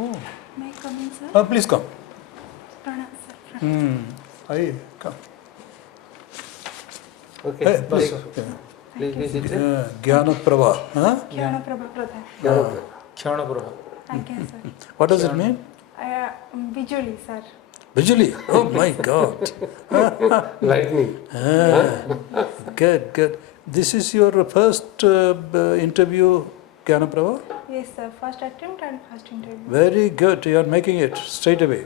Oh. May I come in, sir? Please come. Pranam, sir. I come. Okay. Hey, please. Please visit. Jnanaprava. Huh? KSHYANAPRAVA Pradhan. KSHYANAPRAVA. Again, sir. What does it mean? Visually, sir. Visually. Oh my God. Lightning. Good, good. This is your first interview, Jnanaprava? Yes, sir. First attempt and first interview. Very good. You are making it straight away.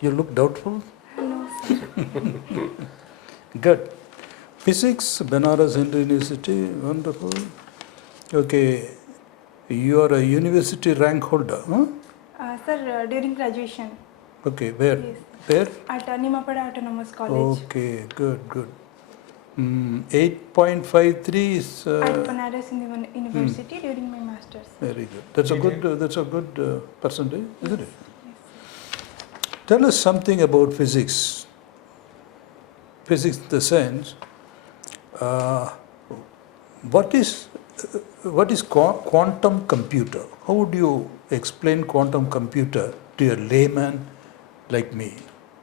You look doubtful? No, sir. Good. Physics, Banaras Hindu University, wonderful. Okay, you are a university rank holder, huh? Sir, during graduation. Okay, where? Yes. Where? At Nimapada Autonomous College. Okay, good, good. 8.53 is. At Banaras University during my masters. Very good. That's a good. That's a good percentage, isn't it? Tell us something about physics. Physics, in the sense, what is quantum computer? How would you explain quantum computer to a layman like me,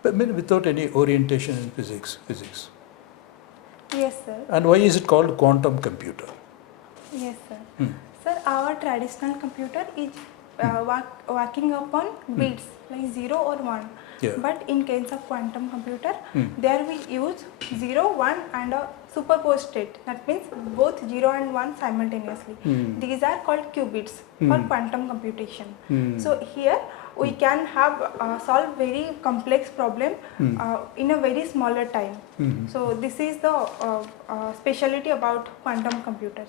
but without any orientation in physics? Yes, sir. And why is it called quantum computer? Yes, sir. Sir, our traditional computer is working upon bits like 0 or 1. Yeah. But in case of quantum computer, there we use 0, 1 and a superposed state. That means both 0 and 1 simultaneously. These are called qubits for quantum computation. So here we can have solve very complex problem in a very smaller time. So this is the specialty about quantum computers.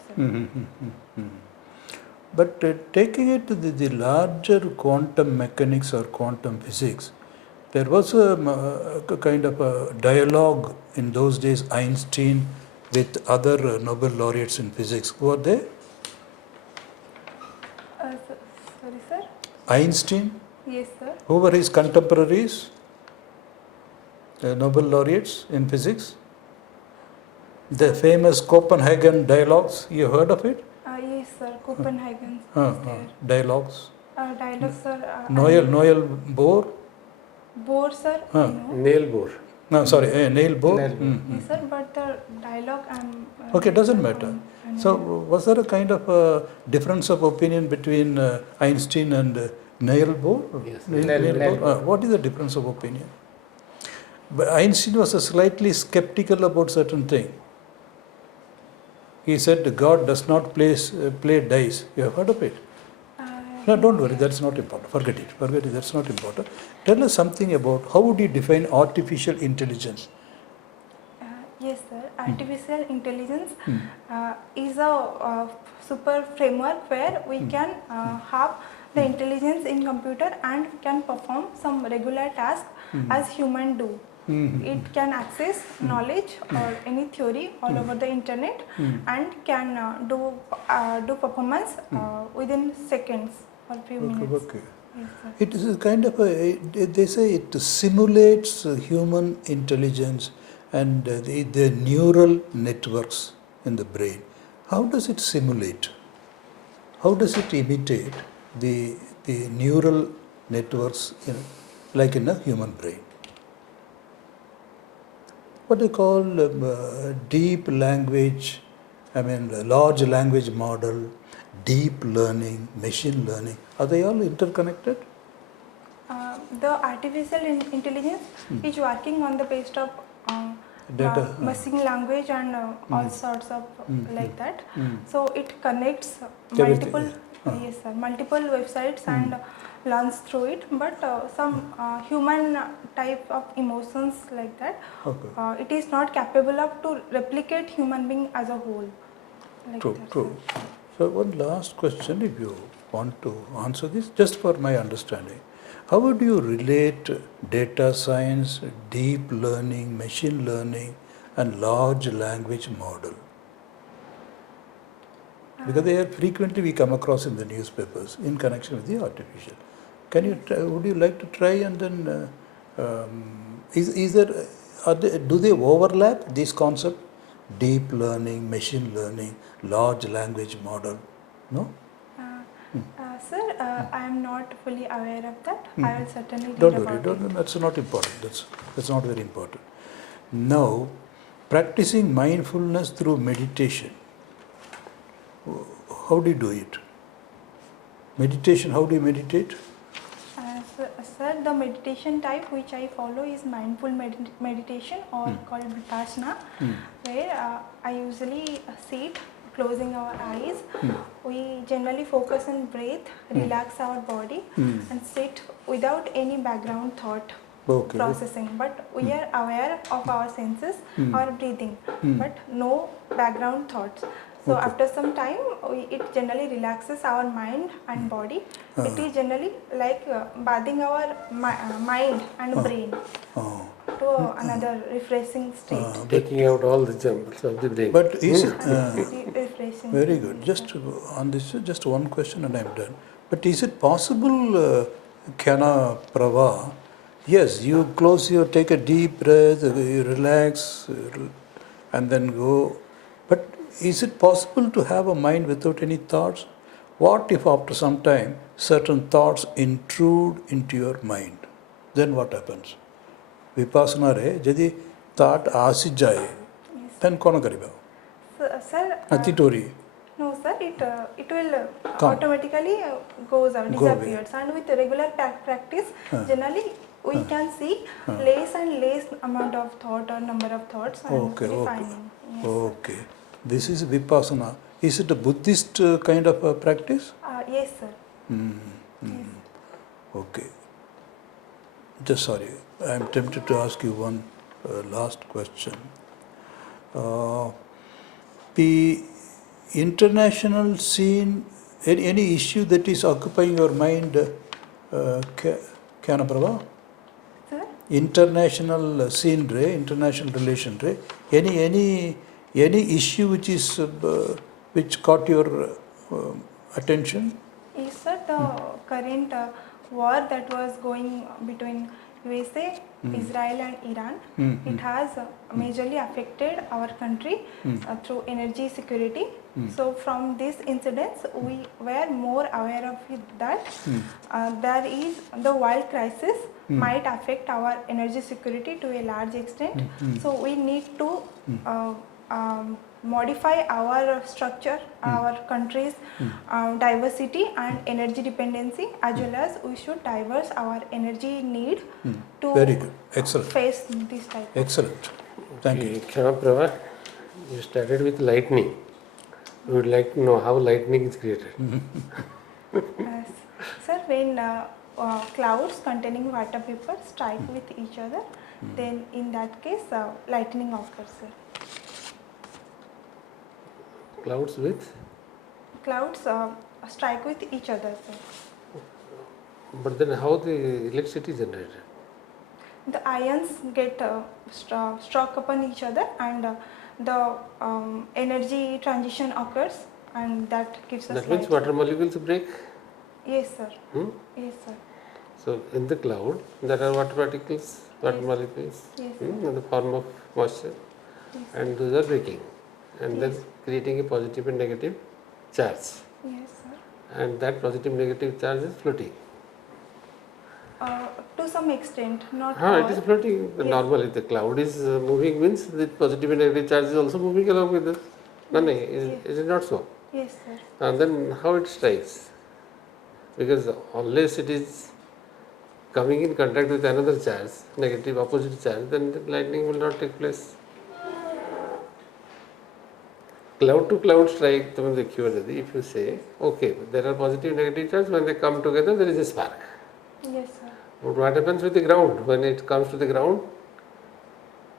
But taking it to the larger quantum mechanics or quantum physics, there was a kind of a dialogue in those days, Einstein with other Nobel laureates in physics. Who are they? Sorry, sir? Einstein? Yes, sir. Who were his contemporaries? Nobel laureates in physics? The famous Copenhagen dialogues, you heard of it? Yes, sir. Copenhagen. Dialogues. Dialogue, sir. Noel Bohr? Bohr, sir. No. Neil Bohr. No, sorry, Neil Bohr. Yes, sir. But the dialogue Okay, doesn't matter. So, was there a kind of a difference of opinion between Einstein and Neil Bohr? Yes. Neil Bohr? What is the difference of opinion? But Einstein was slightly skeptical about certain thing. He said God does not play dice. You have heard of it? No, don't worry, that's not important. Forget it, that's not important. Tell us something about how would you define artificial intelligence? Yes, sir. Artificial intelligence is a super framework where we can have the intelligence in computer and can perform some regular tasks as human do. It can access knowledge or any theory all over the internet and can do performance within seconds or few minutes. Okay. Yes, sir. It is a kind of they say it simulates human intelligence and the neural networks in the brain. How does it simulate? How does it imitate the neural networks like in a human brain? What they call deep language, large language model, deep learning, machine learning, are they all interconnected? The artificial intelligence is working on the basis of Data. machine language and all sorts of like that. So it connects Everything. multiple websites and learns through it. But some human type of emotions like that, it is not capable of to replicate human being as a whole. Like True, that. true. So one last question, if you want to answer this, just for my understanding. How would you relate data science, deep learning, machine learning and large language model? Because they are frequently we come across in the newspapers in connection with the artificial. Can you try, would you like to try and then do they overlap this concept? Deep learning, machine learning, large language model? No? Sir, I am not fully aware of that. I will certainly read Don't about worry, it. that's not important. That's not very important. Now, practicing mindfulness through meditation. How do you do it? Meditation, how do you meditate? Sir, the meditation type which I follow is mindful meditation or called Vipassana, where I usually sit closing our eyes. We generally focus on breath, relax our body and sit without any background thought Okay. processing, but we are aware of our senses, our breathing, but no background thoughts. So Okay. after some time, it generally relaxes our mind and body. It is generally like bathing our mind and brain Oh. to another refreshing state. Taking out all the jumbles of the brain. But is it, Refreshing. very good. Just on this, just one question and I'm done. But is it possible, KSHYANAPRAVA? Yes, you close your, take a deep breath, you relax, and then go. But is it possible to have a mind without any thoughts? What if after some time certain thoughts intrude into your mind? Then what happens? Vipassana re, jodi thought aasi jaye, then kona kariba? Sir, Atitori. no, sir, it will Come. automatically goes out, Go away. disappears, and with regular practice, generally we can see less and less amount of thought or number of thoughts and Okay, okay. refining. Yes, Okay. This is Vipassana. Is it a Buddhist kind of a practice? yes, sir. Yes. Okay. Just sorry, I am tempted to ask you one last question. The international scene, any issue that is occupying your mind, KSHYANAPRAVA? Sir? International scene, international relation, any issue which is which caught your attention? Yes, sir. The current war that was going between USA, Israel and Iran, it has majorly affected our country through energy security. So from these incidents, we were more aware of it that there is the world crisis might affect our energy security to a large extent. So we need to modify our structure, our country's diversity and energy dependency, as well as we should diverse our energy need to Very good. Excellent. face this type. Excellent. Thank you. KSHYANAPRAVA, you started with lightning. We would like to know how lightning is created. Sir, when clouds containing water vapor strike with each other, then in that case lightning occurs, sir. Clouds with? Clouds strike with each other, sir. But then how the electricity is generated? The ions get struck upon each other and the energy transition occurs and that gives us That means light. water molecules break? Yes, sir. Yes, sir. So in the cloud there are water particles, water Yes. molecules Yes. in the form of moisture, Yes. and those are breaking and then Yes. creating a positive and negative charge, Yes, sir. and that positive negative charge is floating. To some extent, not It all. is floating. Yes. Normally the cloud is moving means the positive and negative charge is also moving along with this. No, is it not so? Yes, sir. And then how it strikes? Because unless it is coming in contact with another charge, negative opposite charge, then the lightning will not take place. Cloud to cloud strike, if you say, okay, there are positive negative charge, when they come together, there is a spark. Yes, sir. But what happens with the ground? When it comes to the ground,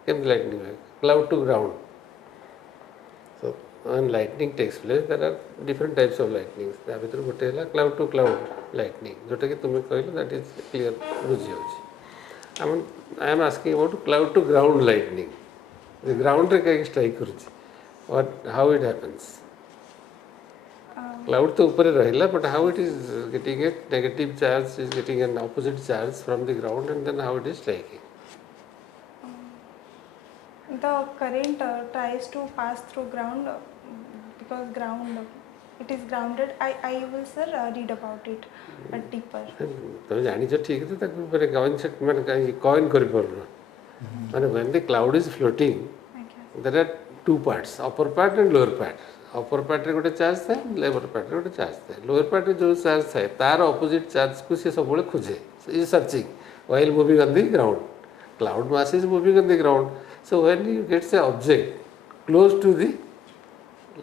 came the lightning back. Cloud to ground. So when lightning takes place, there are different types of lightnings. Cloud to cloud lightning. That is clear. I am asking about cloud to ground lightning. The ground strike. How it happens? Cloud to upare rahila, but how it is getting a negative charge, is getting an opposite charge from the ground, and then how it is striking? The current tries to pass through ground because ground it is grounded. I will sir read about it deeper. तुम जानी जो ठीक है तो तक मेरे coin मैंने कहीं कॉइन कर पड़ना मैंने when the cloud is floating Okay. there are two parts upper part and lower part upper part रे गोटे चार्ज था lower part रे गोटे चार्ज था lower part रे जो चार्ज था तार opposite charge को से सब बोले खोजे is searching while moving on the ground cloud mass is moving on the ground so when you get say object close to the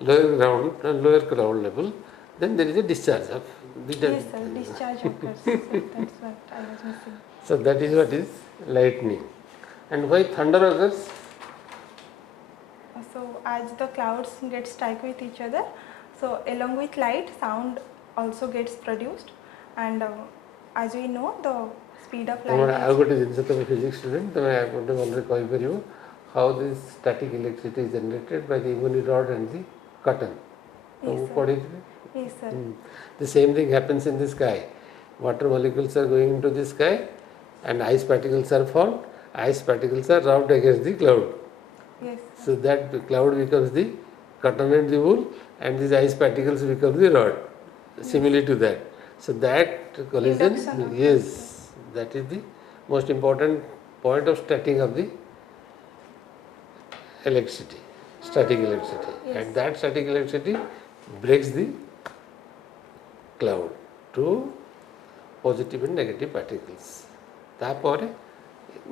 lower ground level then there is a discharge of the Yes sir, discharge occurs. Sir. That's what I was missing. so that is what is lightning and why thunder occurs So as the clouds get strike with each other, so along with light, sound also gets produced, and as we know, the speed of light. तमर आ गोटे जिनस तुम physics student तुम आ गोटे मन रे कहि परियो how this static electricity is generated by the uni rod and the cotton तो Yes, sir. पढ़ी Yes sir. the same thing happens in the sky water molecules are going into the sky and ice particles are formed ice particles are rubbed against the cloud Yes. so that the cloud becomes the cotton and the wool and these ice particles become the rod similar to that so that collision Induction of yes that is the most important point of starting of the electricity static electricity Yes. and that static electricity breaks the cloud to positive and negative particles तापर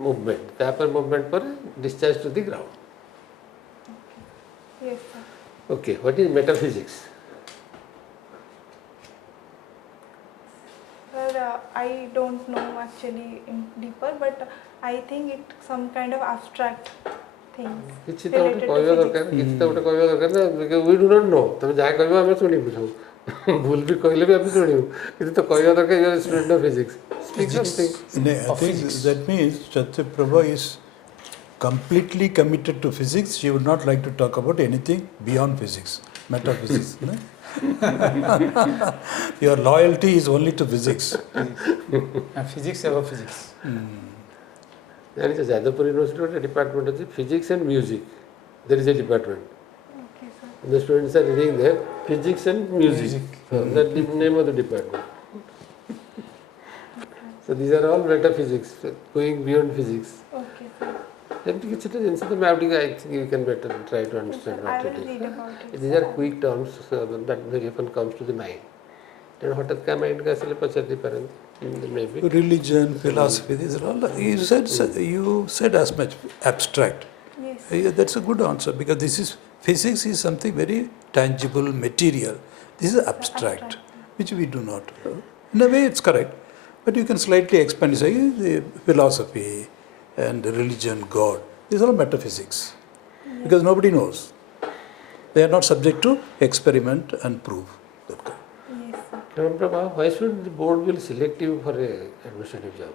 movement पर discharge to the ground Yes sir. okay what is metaphysics Sir, I don't know actually in deeper, but I think it's some kind of abstract things किछि तो related गोटे कहबा to दरकार physics. किछि तो गोटे कहबा दरकार ना वी डू नॉट नो तुम जा कहबा हम सुनी बुझो भूल भी कहले भी हम सुनियो किछि तो कहबा दरकार you are student of physics speak something I think that means Jayadev is completely committed to physics. She would not like to talk about anything beyond physics, metaphysics. no? Your loyalty is only to physics. Physics above physics. there is a Jayadevpur University department of physics and music there is a department Okay sir. the students are reading there physics and music. That's the name of the department so these are all metaphysics going beyond physics Okay sir. एमती किसी तो जिनसे तो मैं आपकी I think you can better try to Yes, sir. Understand I what will it read about it. Is these are quick terms that very often comes to the mind then हठात का mind का असले पछाड़ी परंती maybe Religion, philosophy, these are all. You said as much abstract. Yes. That's a good answer because this is physics is something very tangible, material. This is abstract, which we do not. In a way, it's correct, but you can slightly expand. Say the philosophy and the religion, God. These are all metaphysics because nobody knows. They are not subject to experiment and proof. That kind. Yes sir. Prabha, why should the board will select you for a administrative job?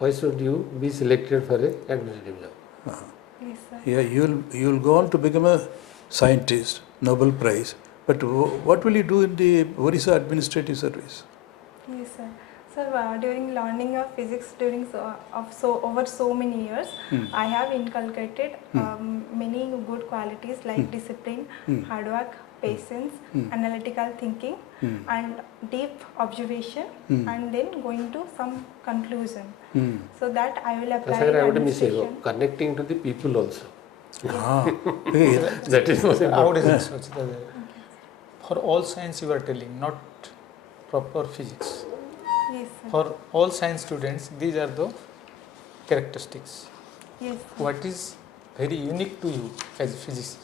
Why should you be selected for a administrative job? Yes sir. Yeah, you'll go on to become a scientist, Nobel Prize. But what will you do in the Odisha Administrative Service? Yes, sir. Sir, during learning of physics during over so many years, I have inculcated many good qualities like discipline, hard work, patience, analytical thinking, and deep observation, and then going to some conclusion. So that I will apply in I would miss administration. connecting to the people also. Hey, That is most How important. it is Swachita? For all science you are telling, not proper physics. Yes, sir. For all science students, these are the characteristics. Yes, sir. What is very unique to you as a physicist?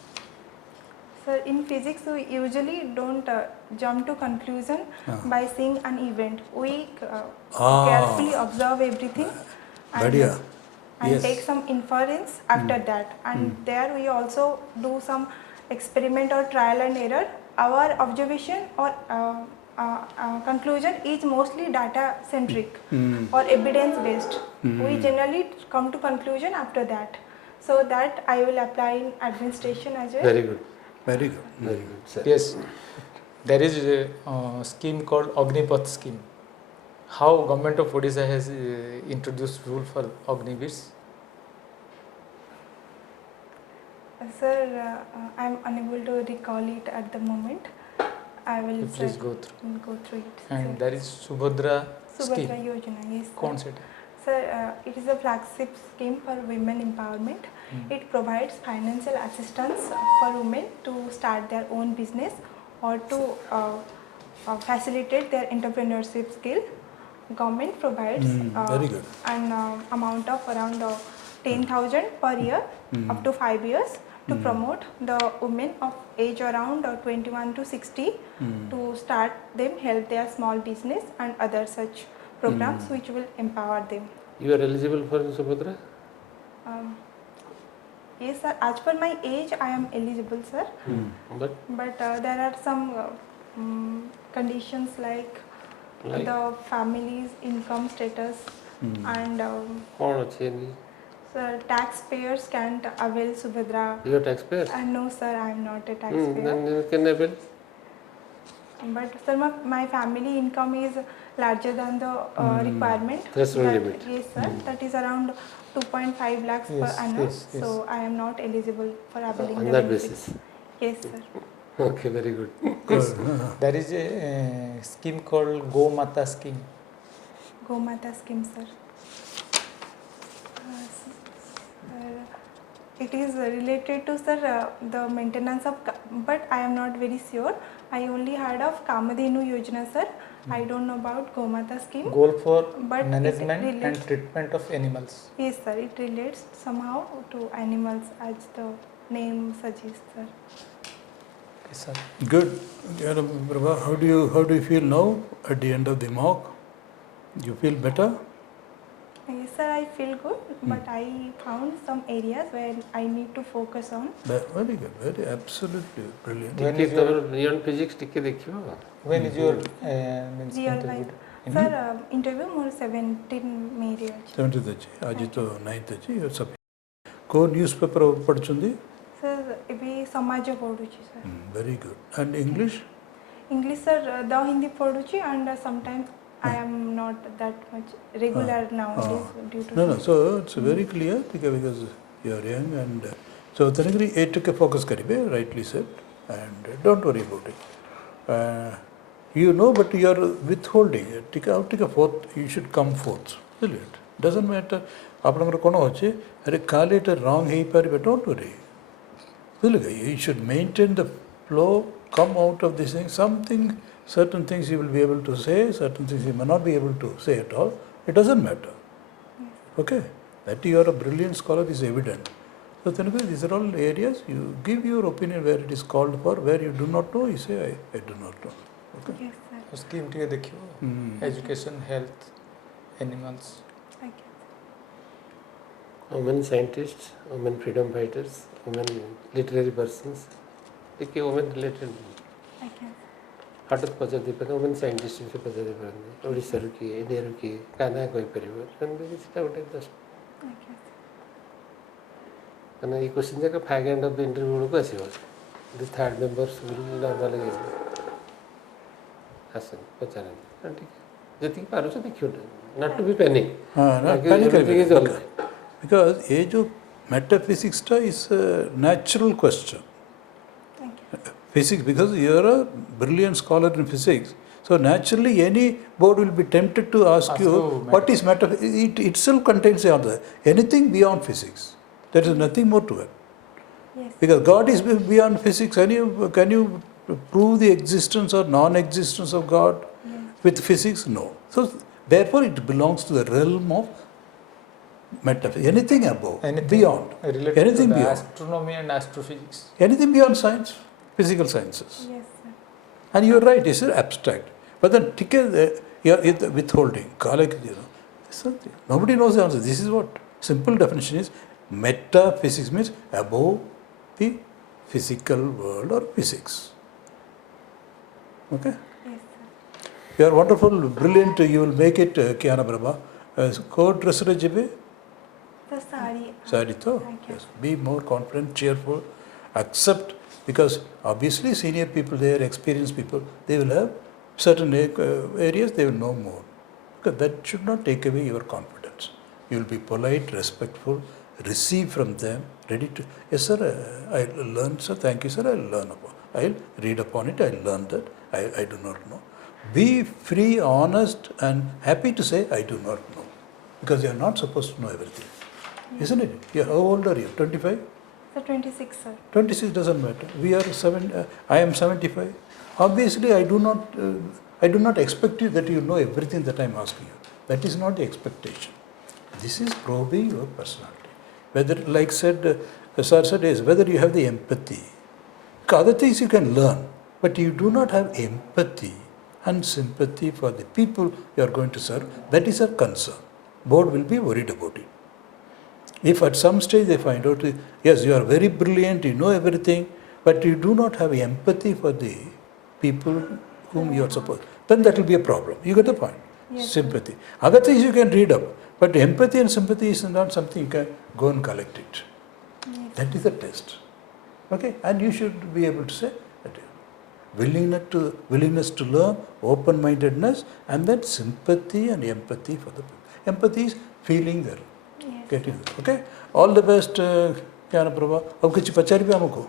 Sir, in physics, we usually don't jump to conclusion by seeing an event. We carefully observe everything and, Badhiya. and Yes. take some inference after that. And there we also do some experiment or trial and error. Our observation or conclusion is mostly data centric or evidence based. We generally come to conclusion after that. So that I will apply in administration as well. Very good. Very good. Very good, sir. Yes, there is a scheme called Agnipath scheme. How government of Odisha has introduced rule for Agniveers? Sir, I am unable to recall it at the moment. I will please sir, go through. go through it. And sir. there is Subhadra Subhadra scheme. Yojana, yes. कौन Sir. से था? Sir, it is a flagship scheme for women empowerment. It provides financial assistance for women to start their own business or to facilitate their entrepreneurship skill. Government provides very good. an amount of around 10,000 per year up to 5 years to promote the women of age around 21 to 60 to start them, help their small business and other such programs which will empower them. You are eligible for Subhadra? Yes sir, as per my age I am eligible sir, but there are some conditions like the family's income status and कौन अच्छी है? sir, taxpayers can't avail Subhadra. You are taxpayer? No sir, I am not a taxpayer. Then you can avail. But sir, my family income is larger than the requirement. Threshold That- limit. Yes sir, that is around 2.5 lakhs per Yes, annum. yes, yes. So I am not eligible for availing On the that benefits. basis. Yes sir. Okay, very good. There is a scheme called Go Mata scheme. Go Mata scheme sir. It is related to sir the maintenance of, but I am not very sure. I only heard of Kamadhenu Yojana sir. I don't know about Gomata scheme. Goal for But it management and relates- treatment of animals. Yes sir, it relates somehow to animals as the name suggests sir. Okay, sir. Good. KSHYANAPRAVA, how do you feel now at the end of the mock? You feel better? Yes sir, I feel good, but I found some areas where I need to focus on. Very good. Very absolutely brilliant. When टिके is your तमर beyond physics टिके देखियो. when is your means Real interview? life. Sir, interview more 17 मेरे अच्छे. 70th अच्छी. आज तो 9th अच्छी. सब. को newspaper पढ़चुंदी? Sir, अभी समाज पढ़ुची sir. Very good. And English? English sir, the Hindi पढ़ुची and sometimes I am not that much regular nowadays due to. No. So it's very clear because you are young and so Tanagri A took a focus karibe, rightly said, and don't worry about it. You know, but you are withholding. Take a fourth. You should come fourth. Brilliant. Doesn't matter. आपनकर कोन होचे अरे काले तो wrong है पर don't worry. You should maintain the flow. Come out of this thing. Something. Certain things you will be able to say, certain things you may not be able to say at all. It doesn't matter. Okay? That you are a brilliant scholar is evident. So these are all areas you give your opinion where it is called for, where you do not know, you say, I do not know. Okay? Yes sir. Scheme टिके देखियो. Education, health, animals. Okay. Women scientists, women freedom fighters, women literary persons. टिके women related. Okay. हठात पचारि पे women scientist से पचारि पे ओडिशा रू किए India रू किए काना कोई परिवार संदे किछटा गोटे जस्ट Okay. कना ये क्वेश्चन जका five end of the interview को आसीबो the third members will normally आसन पचारन ठीक जति पारो छ देखियो not to be panic Panic because ये जो metaphysics is a natural question. Thank you. Physics, because you are a brilliant scholar in physics, so naturally any board will be tempted to ask you what is metaphysics. It itself contains the answer. Anything beyond physics. There is nothing more to it. Yes. Because God is beyond physics. Can you prove the existence or non-existence of God with physics? No. So therefore it belongs to the realm of metaphysics. Anything above, beyond, Related anything to the beyond, astronomy and astrophysics. anything beyond science, physical sciences. Yes sir. And you are right, it's abstract. But then you are withholding. Something. Nobody knows the answer. This is what simple definition is. Metaphysics means above the physical world or physics. Okay? Yes sir. You are wonderful, brilliant. You will make it, KSHYANAPRAVA. Court dress jibe? The sari. Sari to? Yes. Be more confident, cheerful, accept, because obviously senior people there, experienced people, they will have certain areas they will know more. Because that should not take away your confidence. You will be polite, respectful, receive from them, ready to, yes sir, I learned, sir, thank you sir, I will learn about. I'll read upon it, I'll learn that, I do not know. Be free, honest and happy to say, I do not know. Because you are not supposed to know everything. Isn't it? Yeah, how old are you? 25? So 26, sir. 26 doesn't matter. We are I am 75. Obviously, I do not expect you that you know everything that I am asking you. That is not the expectation. This is probing your personality. Whether, like said, Sir said, is whether you have the empathy. Other things you can learn, but you do not have empathy and sympathy for the people you are going to serve. That is a concern. Board will be worried about it. If at some stage they find out, yes, you are very brilliant, you know everything, but you do not have empathy for the people whom you are supposed, then that will be a problem. You get the point? Yes, Sympathy. Other things you can read up, but empathy and sympathy is not something you can go and collect it. Yes. That is the test. Okay? And you should be able to say that willingness to learn, open-mindedness, and then sympathy and empathy for the people. Empathy is feeling there. Yes. Getting there. Okay? All the best, Kyanaprava. Ab kuch pachari bhi humko.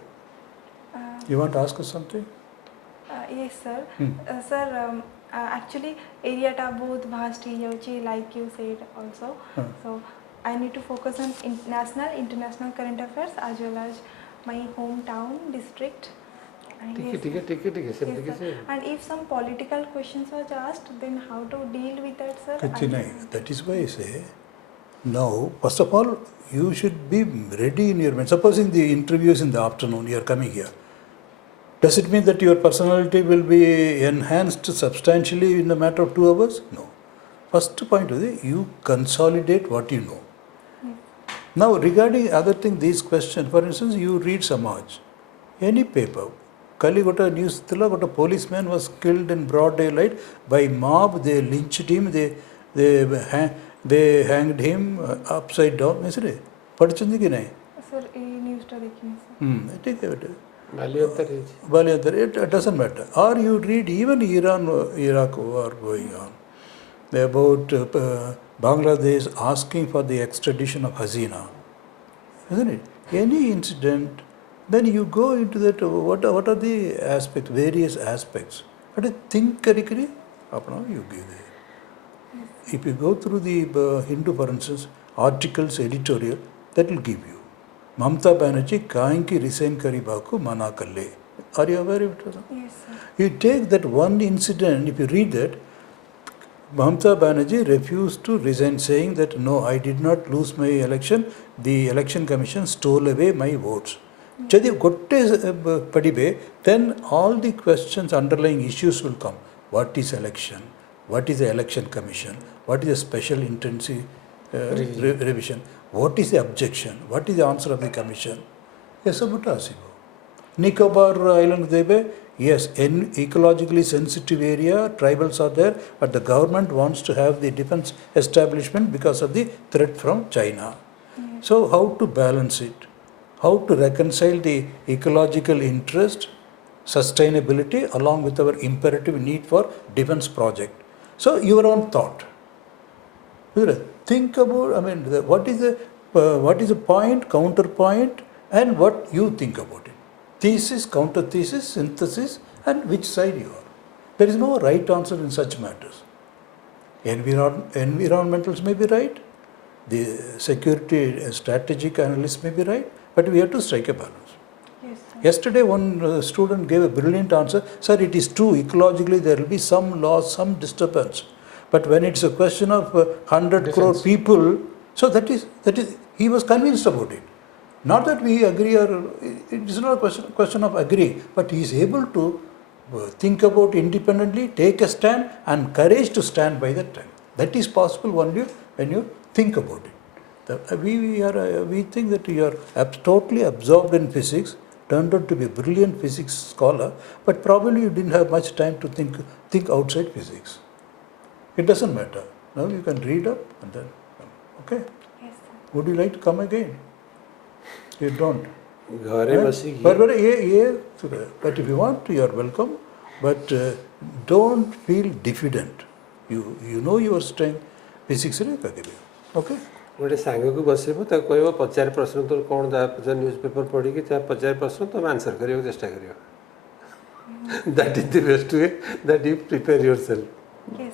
You want to ask us something? Yes, sir. Sir, actually, area ta bahut vast hai, like you said also. So, I need to focus on international current affairs as well as my hometown district. And yes, sir. And if some political questions are asked, then how to deal with that, sir? That is why I say, now, first of all, you should be ready in your mind. Supposing the interview is in the afternoon, you are coming here. Does it mean that your personality will be enhanced substantially in a matter of 2 hours? No. First point is, you consolidate what you know. Now, regarding other thing, these questions, for instance, you read Samaj, any paper. Kali got a news, got a policeman was killed in broad daylight by mob. They lynched him. They hanged him upside down. Isn't it? Padchandi ki nahi? Sir, news ta dekhi, sir. It doesn't matter. Or you read even Iraq war going on. About Bangladesh asking for the extradition of Hasina. Isn't it? Any incident, then you go into that, what are the aspects, various aspects. But think karikari, you give it. If you go through the Hindu, for instance, articles, editorial, that will give you. Mamta Banerjee kainki resign kari baku mana kalle. Are you aware of it? Yes, sir. You take that one incident, if you read that, Mamta Banerjee refused to resign, saying that no, I did not lose my election. The election commission stole away my votes. Then all the questions, underlying issues will come. What is election? What is the election commission? What is the special intensive revision? What is the objection? What is the answer of the commission? Yes, Nicobar Island Debe, yes, in ecologically sensitive area, tribals are there, but the government wants to have the defense establishment because of the threat from China. So how to balance it? How to reconcile the ecological interest, sustainability along with our imperative need for defense project. So your own thought. Think about, what is the point, counterpoint, and what you think about it. Thesis, counter thesis, synthesis, and which side you are. There is no right answer in such matters. Environmentals may be right, the security strategic analysts may be right, but we have to strike a balance. Yes, sir. Yesterday, one student gave a brilliant answer. Sir, it is true, ecologically there will be some loss, some disturbance. But when it's a question of 100 crore people, so that is, he was convinced about it. Not that we agree, or it is not a question of agree, but he is able to think about independently, take a stand, and courage to stand by that time. That is possible only when you think about it. We think that you are totally absorbed in physics, turned out to be a brilliant physics scholar, but probably you didn't have much time to think outside physics. It doesn't matter. Now you can read up and then, okay? Yes, sir. Would you like to come again? You don't. But if you want to, you are welcome. But don't feel diffident. You know your strength. Physics, okay? गोटे सांग को बसब कह पचार प्रश्न तो कौन news paper पढ़ी चाहे पचार प्रश्न तुम आंसर करने चेष्टा कर That is the best way that you prepare yourself. Yes.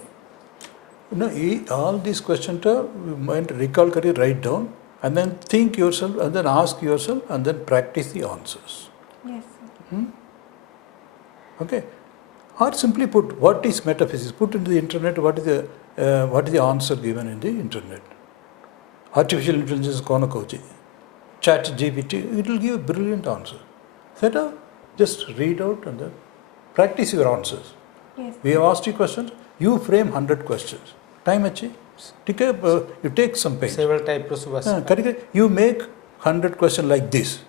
No, all these questions are mind recall, kari, write down, and then think yourself, and then ask yourself, and then practice the answers. Yes, sir. Okay, or simply put, what is metaphysics? Put into the internet. What is the answer given in the internet? Artificial intelligence kona kauchi, chat GPT. It will give a brilliant answer. Set up, just read out and then practice your answers. Yes. We have asked you questions. You frame 100 questions. Time achi. You take some pain. several types of Correct. You make 100 questions like this,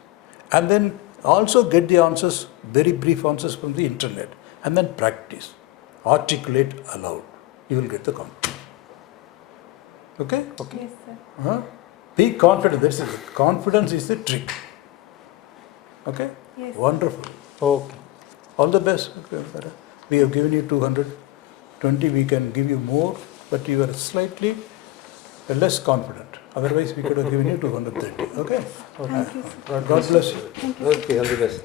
and then also get the answers, very brief answers from the internet, and then practice, articulate aloud. You will get the confidence. Okay. Okay. Yes, sir. Be confident. That's it. Confidence is the trick. Okay. Yes. Wonderful. Okay. All the best. We have given you 220. We can give you more, but you are slightly less confident. Otherwise, we could have given you 230. Okay. Thank you, sir. God bless you. Thank you. Okay, all the best.